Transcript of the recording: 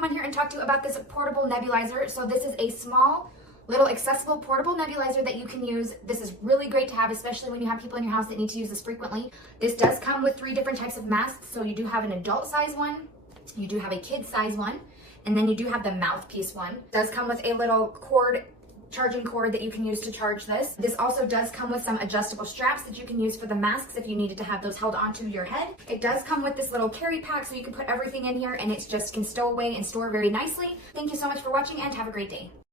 come on here and talk to you about this portable nebulizer. So this is a small, little accessible portable nebulizer that you can use. This is really great to have, especially when you have people in your house that need to use this frequently. This does come with 3 different types of masks. So you do have an adult size one, you do have a kid size one, and then you do have the mouthpiece one. It does come with a little charging cord that you can use to charge this. This also does come with some adjustable straps that you can use for the masks if you needed to have those held onto your head. It does come with this little carry pack so you can put everything in here, and it just can stow away and store very nicely. Thank you so much for watching and have a great day.